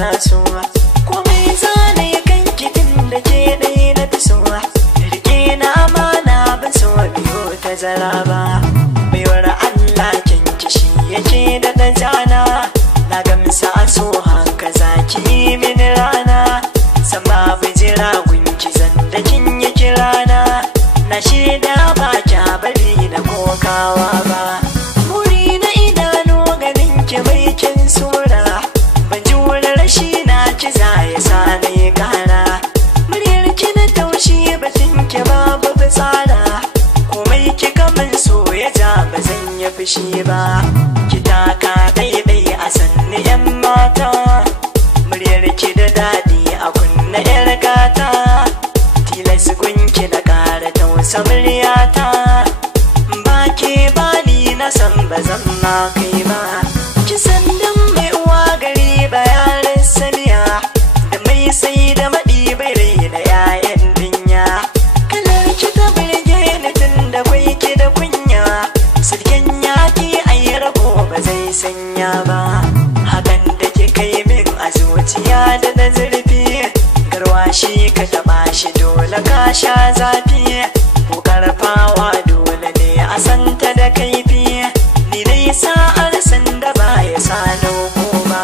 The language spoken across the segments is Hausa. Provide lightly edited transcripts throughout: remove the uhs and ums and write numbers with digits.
na so komai zane kan kitin da ke dai na fi so rike na amana ban so biyo ta zara ba baiwar Allah kin kishi yake da dajana na gamsa so haka zaki min rana san babu jira gunki zan da kin yi kirana na shaida ba kya bari na kokawa ba muri na idanu ganin ki mai kin sura ban jura rashi na ki za ya sa na yi kara muryar ki na taushi batun ki babu fitsara komai ki kaman so ya ja ba zan yi fushi ba ki taka daidai a sanni yan mata muryar ki da daɗi a kunna yar gata tilas gunki na ƙara tausa muryata ba ke bani na san ba zan ma kai ba ki san dan mai uwa gari bayanin saniya da mai sai da maɗi bai rai da yayan dinya kalar ki ta birge ni tun da kwai ki da kunya sirken yaƙi ai rabo ba zai sanya ba hakan da ki kai min a zuciya da na zurfi garwashi ka taɓa shi dole ka sha zafi ko karfawa dole ne a santa da kaifi ni dai sa'ar sanda ba ya sa na hukuma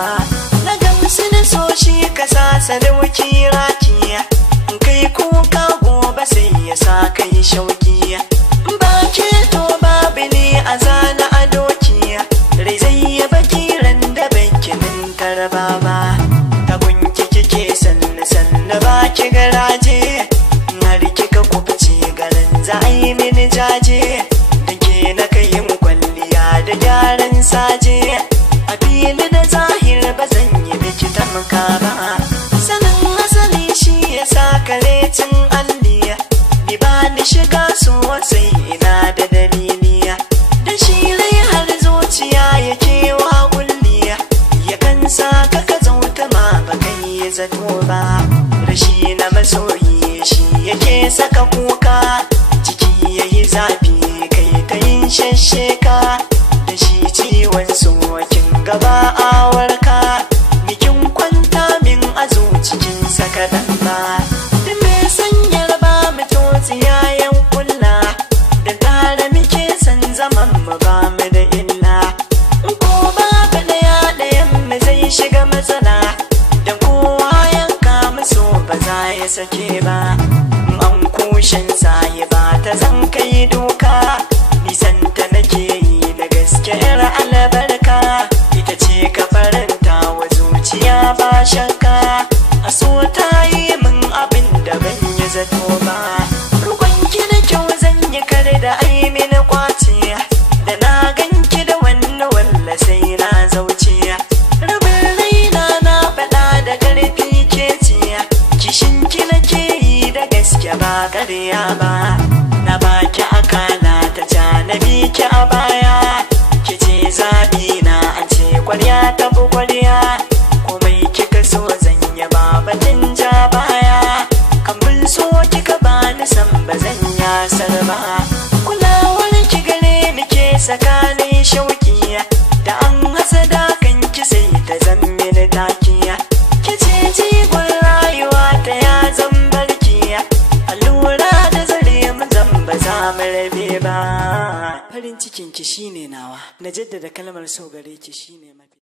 na gamsu na so shi ka sa sadauki raki kai kuka gobe sai ya sa kai shauki ba ke to babu ne a zana a doki rai zai yi baki ran da banki min tarba ba ta gunki kike sanna ba ki garaje har kika kubce garin za a yi mini jaje da ke na kayin kwalliya da gyaran saje a fili da zahir ba zan yi miki tamka ba sanin asali shi ya sa kare cin alliya ni ba ni shiga sosai ina da dalili da shi rai har zuciya ya kewa kulliya ya kan sa ka zauta ma ba kai zato ba rashi na masoyi shi yake saka kuka ciki yayi zafi kai ta yin shasheka da shi ciwon sokin gaba a warka mikin kwanta min a cikin saka dan ba duk mai sanyar ba mutu tsiyayen kulla da tare muke san zaman mu ba mu da illa ko ba ka ɗayan mu zai shiga matsala da kowa yanka musu ba za ya sake ba an kushin saye ba ta zan kai doka nisan ta nake yi da gaske yar albarka ita ce ka faranta wa zuciya ba shakka a so ta yi min abin da ban yi zato ba rukunki da kyau zan yi kare da ai mini kwace da na ganki da wannan walla sai na zauce rabin raina na faɗa da ƙarfi ke ciya kishin ki nake yi da gaske ba ƙarya ba na baki akala ta janabi ki a baya ki ce zaɓi na an ce ƙwarya ta bu ƙwarya komai kika so zan yi ba batun ja baya kan bin so kika ba ni san ba zan yasar ba kulawar ki gare ni ke tsakanin shauki da an hasada kan ki sai ta zan mini takiya ki ce jigon rayuwa ta ya zan barki allura da zare mu zan ba za mu rabe ba farin cikin ki shine nawa na jaddada kalmar so gare ki shine